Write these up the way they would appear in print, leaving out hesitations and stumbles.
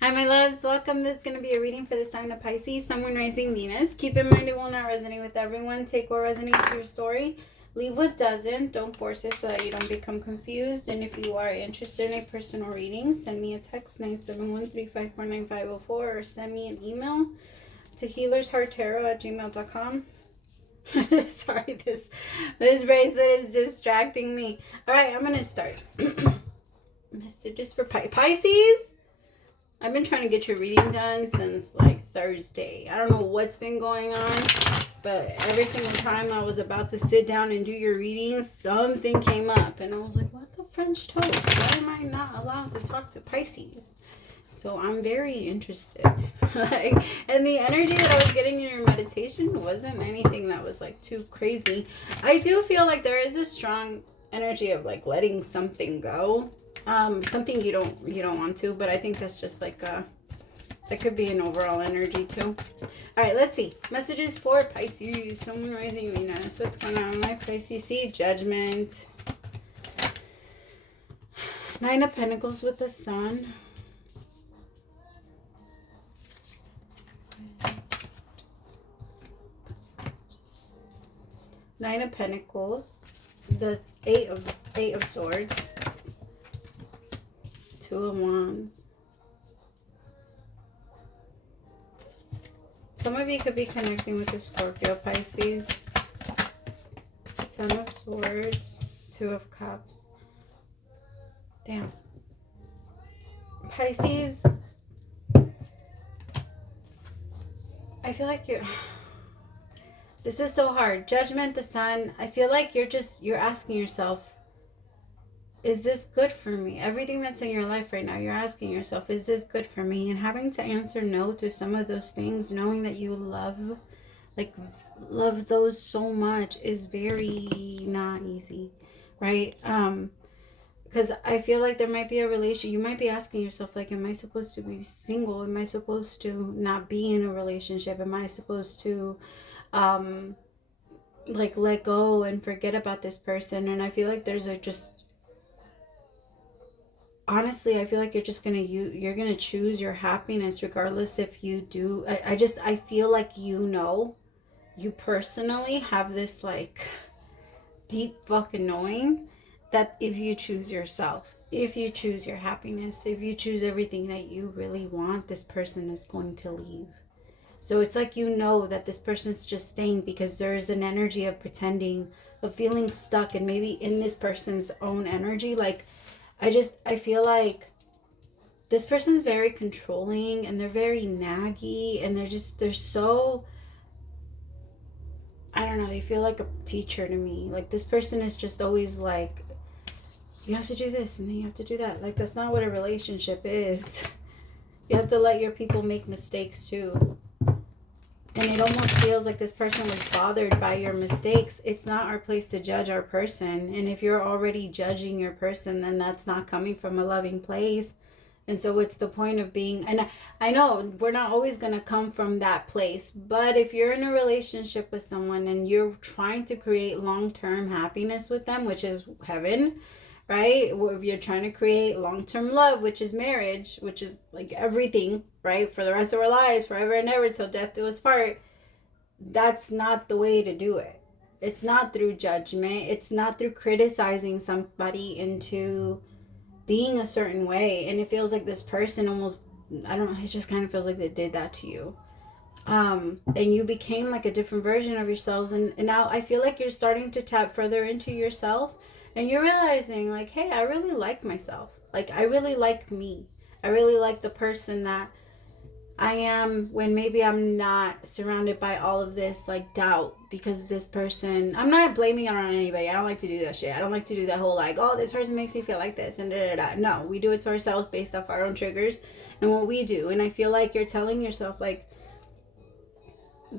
Hi, my loves. Welcome. This is going to be a reading for the sign of Pisces, Sun, Moon, Rising, Venus. Keep in mind it will not resonate with everyone. Take what resonates to your story. Leave what doesn't. Don't force it so that you don't become confused. And if you are interested in a personal reading, send me a text 971-354-9504 or send me an email to HealersHeartTarot@gmail.com. Sorry, this bracelet is distracting me. All right, I'm going to start. Messages for Pisces. I've been trying to get your reading done since like Thursday. I don't know what's been going on, but every single time I was about to sit down and do your readings, something came up. And I was like, what the French toast? Why am I not allowed to talk to Pisces? So I'm very interested. And the energy that I was getting in your meditation wasn't anything that was like too crazy. I do feel like there is a strong energy of like letting something go. Something you don't want to, but I think that's just like that could be an overall energy too. All right, let's see. Messages for Pisces, Sun, Moon, Rising, Venus. What's going on, my Pisces? See, Judgment. Nine of Pentacles with the Sun. Nine of Pentacles. The Eight of Swords. Two of Wands. Some of you could be connecting with the Scorpio, Pisces. Ten of Swords. Two of Cups. Damn. Pisces. I feel like you're... This is so hard. Judgment, the Sun. I feel like you're asking yourself, is this good for me? Everything that's in your life right now, you're asking yourself, is this good for me? And having to answer no to some of those things, knowing that you love those so much is very not easy, right? Because I feel like there might be a relation. You might be asking yourself, like, am I supposed to be single? Am I supposed to not be in a relationship? Am I supposed to, like, let go and forget about this person? And I feel like there's honestly, I feel like you're gonna choose your happiness regardless if you do. I feel like you personally have this like deep fucking knowing that if you choose yourself, if you choose your happiness, if you choose everything that you really want, this person is going to leave. So it's like that this person's just staying because there's an energy of pretending, of feeling stuck, and maybe in this person's own energy, like I feel like this person's very controlling and they're very naggy and they're so, I don't know, they feel like a teacher to me. Like this person is just always like, you have to do this and then you have to do that. Like that's not what a relationship is. You have to let your people make mistakes too. And it almost feels like this person was bothered by your mistakes. It's not our place to judge our person. And if you're already judging your person, then that's not coming from a loving place. And so what's the point of being... And I know we're not always going to come from that place. But if you're in a relationship with someone and you're trying to create long-term happiness with them, which is heaven, right? If you're trying to create long-term love, which is marriage, which is like everything, right? For the rest of our lives, forever and ever, till death do us part. That's not the way to do it. It's not through judgment. It's not through criticizing somebody into being a certain way. And it feels like this person almost, I don't know, it just kind of feels like they did that to you. And you became like a different version of yourselves. And now I feel like you're starting to tap further into yourself. And you're realizing like, hey, I really like myself. Like, I really like me. I really like the person that I am when maybe I'm not surrounded by all of this like doubt because this person, I'm not blaming it on anybody. I don't like to do that shit. I don't like to do that whole like, oh, this person makes me feel like this and da da da. No, we do it to ourselves based off our own triggers and what we do. And I feel like you're telling yourself like,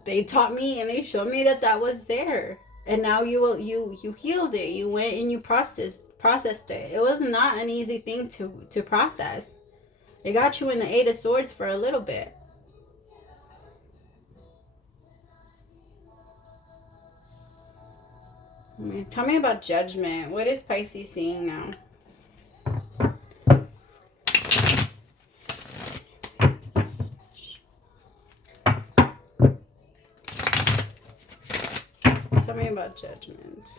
they taught me and they showed me that was there. And now you healed it. You went and you processed it. It was not an easy thing to process. It got you in the Eight of Swords for a little bit. Tell me about Judgment. What is Pisces seeing now? me about Judgment.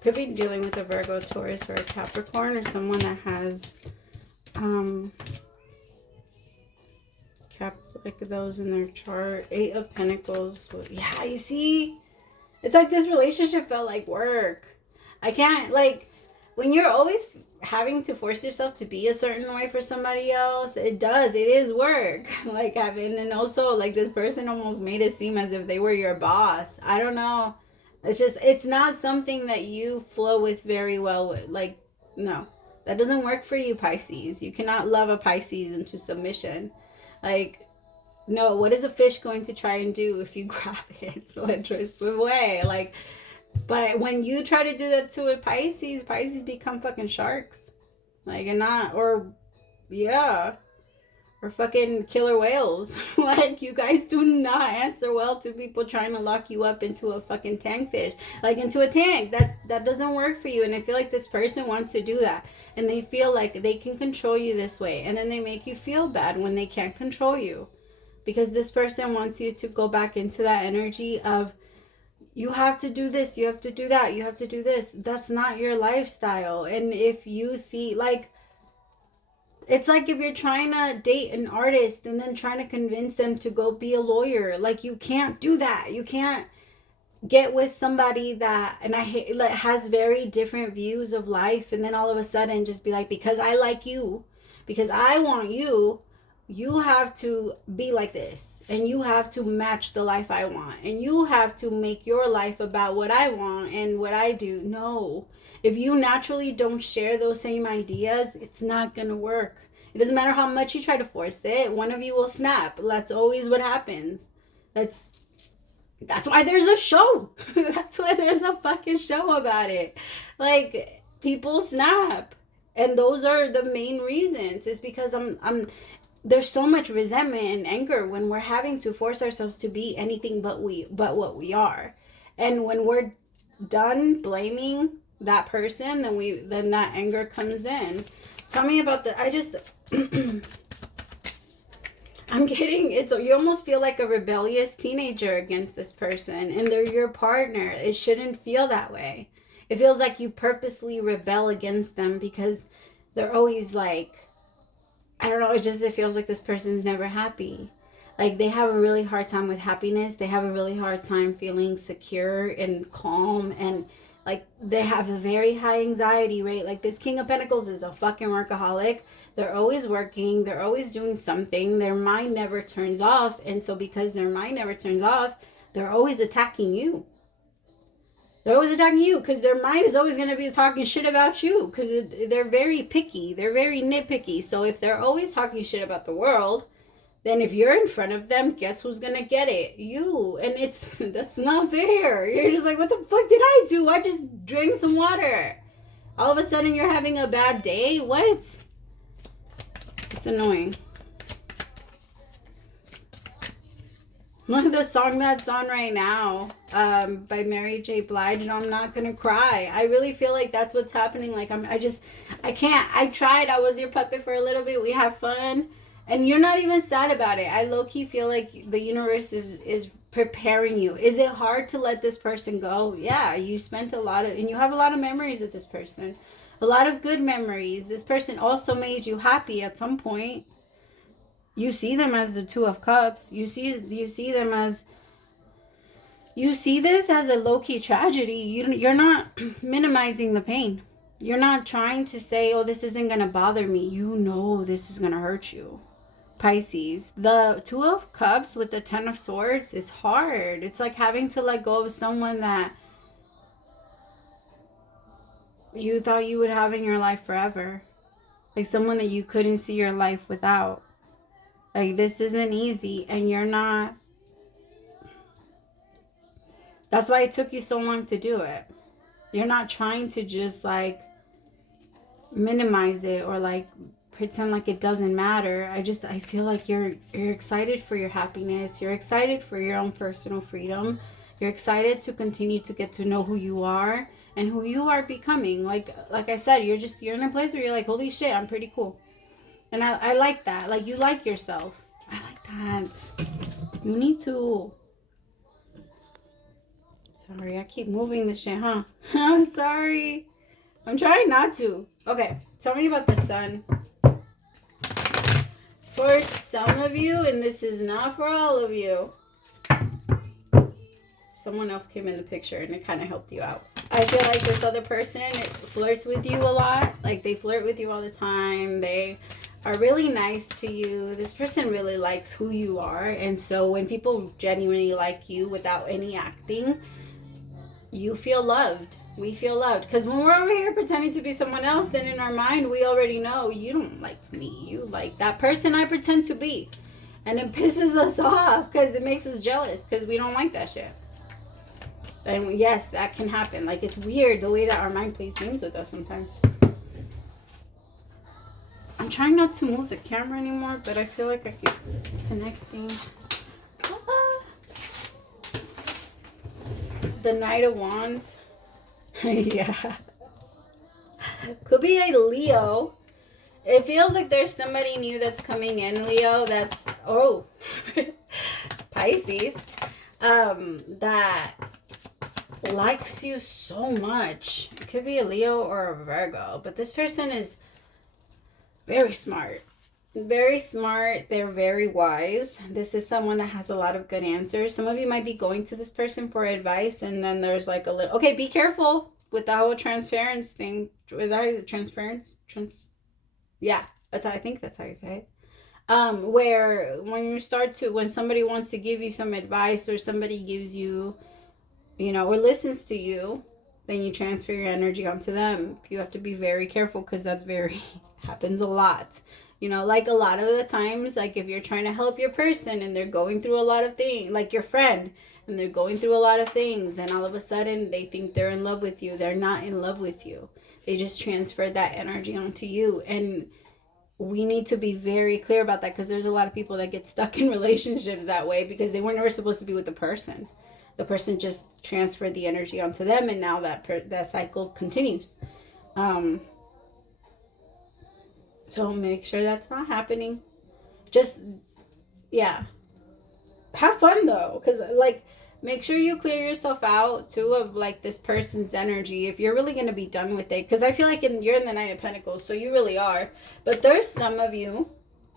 Could be dealing with a Virgo, Taurus, or a Capricorn, or someone that has like those in their chart. 8 of Pentacles. Yeah, you see? It's like this relationship felt like work. I can't, like, when you're always having to force yourself to be a certain way for somebody else, it is work. Like, having, and also, like, this person almost made it seem as if they were your boss. I don't know. It's just, it's not something that you flow with very well with. Like, no. That doesn't work for you, Pisces. You cannot love a Pisces into submission. Like, no, what is a fish going to try and do if you grab it? So it drifts away. Like, but when you try to do that to a Pisces become fucking sharks. Like, and not, or, yeah. Or fucking killer whales. Like, you guys do not answer well to people trying to lock you up into a fucking tank fish. Like, into a tank. That doesn't work for you. And I feel like this person wants to do that. And they feel like they can control you this way. And then they make you feel bad when they can't control you. Because this person wants you to go back into that energy of, you have to do this, you have to do that, you have to do this. That's not your lifestyle. And if you see, like, it's like if you're trying to date an artist and then trying to convince them to go be a lawyer. Like, you can't do that. You can't get with somebody that, and I hate, like, has very different views of life, and then all of a sudden just be like, because I like you, because I want you, you have to be like this, and you have to match the life I want, and you have to make your life about what I want and what I do. No. If you naturally don't share those same ideas, it's not going to work. It doesn't matter how much you try to force it. One of you will snap. That's always what happens. That's why there's a show. That's why there's a fucking show about it. Like, people snap. And those are the main reasons. It's because there's so much resentment and anger when we're having to force ourselves to be anything but what we are. And when we're done blaming that person, then that anger comes in. Tell me about I'm getting, you almost feel like a rebellious teenager against this person, and they're your partner. It shouldn't feel that way. It feels like you purposely rebel against them because they're always like, I don't know, it feels like this person's never happy. Like, they have a really hard time with happiness. They have a really hard time feeling secure and calm, and like, they have a very high anxiety rate. Like, this King of Pentacles is a fucking workaholic. They're always working. They're always doing something. Their mind never turns off. And so because their mind never turns off, they're always attacking you. They're always attacking you because their mind is always going to be talking shit about you, because they're very picky. They're very nitpicky. So if they're always talking shit about the world, then if you're in front of them, guess who's going to get it? You. And that's not fair. You're just like, what the fuck did I do? I just drank some water. All of a sudden you're having a bad day? What? It's annoying. Look at the song that's on right now, by Mary J. Blige, and I'm not gonna cry. I really feel like that's what's happening. Like, I can't. I tried. I was your puppet for a little bit. We have fun. And you're not even sad about it. I low-key feel like the universe is preparing you. Is it hard to let this person go? Yeah, you spent and you have a lot of memories with this person. A lot of good memories. This person also made you happy at some point. You see them as the Two of Cups. You see them as, you see this as a low-key tragedy. You're not minimizing the pain. You're not trying to say, oh, this isn't going to bother me. You know this is going to hurt you. Pisces. The Two of Cups with the Ten of Swords is hard. It's like having to let go of someone that you thought you would have in your life forever. Like, someone that you couldn't see your life without. Like, this isn't easy, and you're not. That's why it took you so long to do it. You're not trying to just, like, minimize it or, like, pretend like it doesn't matter. I feel like you're excited for your happiness. You're excited for your own personal freedom. You're excited to continue to get to know who you are and who you are becoming. Like I said, you're in a place where you're like, holy shit, I'm pretty cool. And I like that. Like, you like yourself. I like that. You need to. Sorry, I keep moving the shit, huh? I'm sorry. I'm trying not to. Okay, tell me about the sun. For some of you, and this is not for all of you, someone else came in the picture and it kind of helped you out. I feel like this other person flirts with you a lot. Like, they flirt with you all the time. They are really nice to you. This person really likes who you are. And so when people genuinely like you without any acting, you feel loved. We feel loved. Because when we're over here pretending to be someone else, then in our mind, we already know you don't like me. You like that person I pretend to be. And it pisses us off because it makes us jealous because we don't like that shit. And yes, that can happen. Like, it's weird the way that our mind plays games with us sometimes. I'm trying not to move the camera anymore, but I feel like I keep connecting. The Knight of Wands. Yeah. Could be a Leo. It feels like there's somebody new that's coming in, Leo. That's, Pisces. That likes you so much. It could be a Leo or a Virgo, but this person is very smart. Very smart. They're very wise. This is someone that has a lot of good answers. Some of you might be going to this person for advice, and then there's like a little, okay, be careful with the whole transference thing. Is that transference? Yeah, I think that's how you say it. Where when somebody wants to give you some advice, or somebody gives you, or listens to you, then you transfer your energy onto them. You have to be very careful because that's happens a lot. Like a lot of the times, like if you're trying to help your person and they're going through a lot of things, like your friend, and they're going through a lot of things, and all of a sudden they think they're in love with you. They're not in love with you. They just transferred that energy onto you. And we need to be very clear about that, because there's a lot of people that get stuck in relationships that way because they weren't ever supposed to be with the person. The person just transferred the energy onto them, and now that cycle continues. So make sure that's not happening. Just, yeah. Have fun, though. Because, like, make sure you clear yourself out, too, of, like, this person's energy. If you're really going to be done with it. Because I feel like you're in the Knight of Pentacles, so you really are. But there's some of you,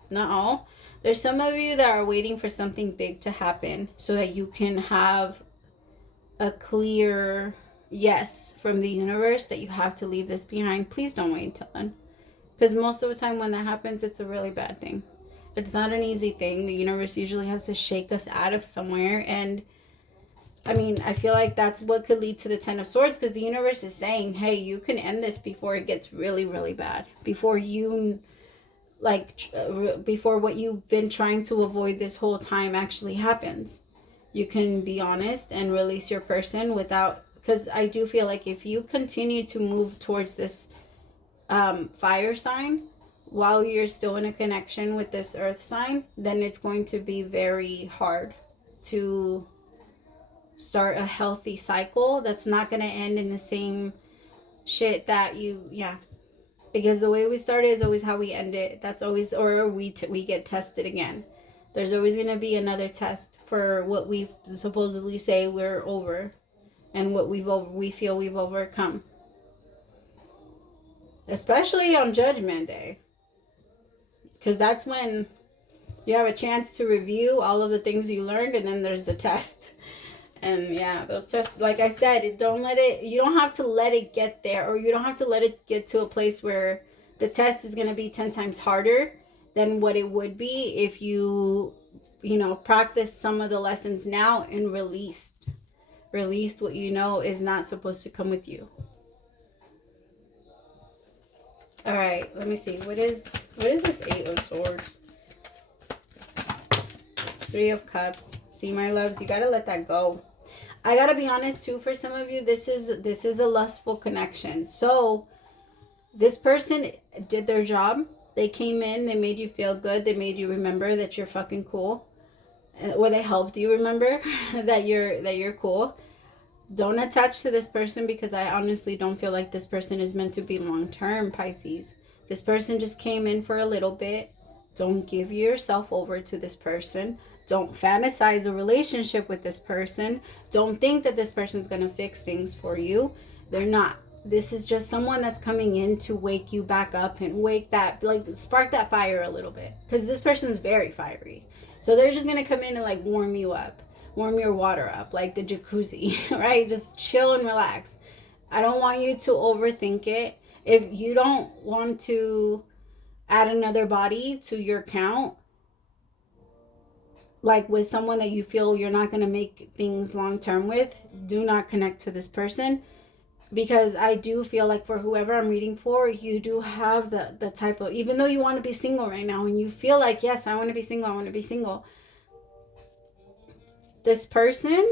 not all, there's some of you that are waiting for something big to happen so that you can have a clear yes from the universe that you have to leave this behind. Please don't wait until then. Because most of the time when that happens, it's a really bad thing. It's not an easy thing. The universe usually has to shake us out of somewhere. And, I mean, I feel like that's what could lead to the Ten of Swords. Because the universe is saying, hey, you can end this before it gets really, really bad. Before before what you've been trying to avoid this whole time actually happens. You can be honest and release your person without... Because I do feel like if you continue to move towards this fire sign while you're still in a connection with this earth sign, then it's going to be very hard to start a healthy cycle that's not going to end in the same shit that because the way we start is always how we end it. That's always, or we get tested again. There's always going to be another test for what we supposedly say we're over and what we feel we've overcome. Especially on Judgment Day. Because that's when you have a chance to review all of the things you learned, and then there's a test. And yeah, those tests, like I said, you don't have to let it get there, or you don't have to let it get to a place where the test is going to be 10 times harder than what it would be if you practice some of the lessons now and released what is not supposed to come with you. All right, let me see. What is this Eight of Swords? Three of Cups. See, my loves, you got to let that go. I got to be honest, too, for some of you, this is a lustful connection. So, this person did their job. They came in, they made you feel good. They made you remember that you're fucking cool. Or they helped you remember that you're cool. Don't attach to this person, because I honestly don't feel like this person is meant to be long-term, Pisces. This person just came in for a little bit. Don't give yourself over to this person. Don't fantasize a relationship with this person. Don't think that this person's going to fix things for you. They're not. This is just someone that's coming in to wake you back up and spark that fire a little bit. Because this person's very fiery. So they're just going to come in and warm you up. Warm your water up like a jacuzzi, right? Just chill and relax. I don't want you to overthink it. If you don't want to add another body to your count, with someone that you feel you're not going to make things long term with, do not connect to this person. Because I do feel like for whoever I'm reading for, you do have the type of, even though you want to be single right now and you feel like, yes, I want to be single, this person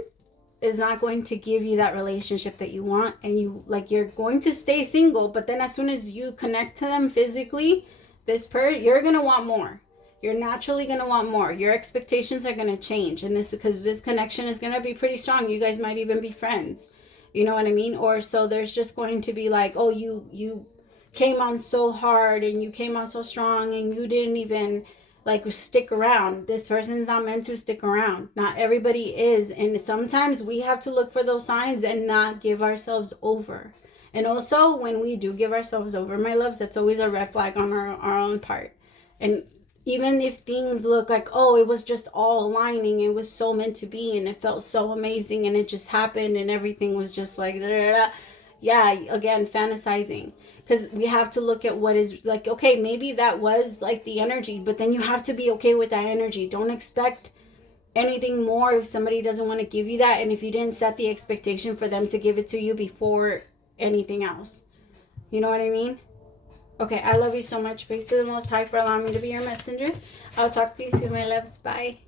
is not going to give you that relationship that you want, and you're going to stay single, but then as soon as you connect to them physically, you're going to want more. You're naturally going to want more. Your expectations are going to change, and because this connection is going to be pretty strong. You guys might even be friends. You know what I mean? Or so there's just going to be oh, you came on so hard and you came on so strong and you didn't even stick around. This person's not meant to stick around. Not everybody is. And sometimes we have to look for those signs and not give ourselves over. And also, when we do give ourselves over, my loves, that's always a red flag on our own part. And even if things look like, oh, it was just all aligning, it was so meant to be, and it felt so amazing, and it just happened, and everything was just yeah, again, fantasizing. Because we have to look at what is, okay, maybe that was the energy, but then you have to be okay with that energy. Don't expect anything more if somebody doesn't want to give you that, and if you didn't set the expectation for them to give it to you before anything else. You know what I mean? Okay, I love you so much. Praise to the Most High for allowing me to be your messenger. I'll talk to you soon, my loves. Bye.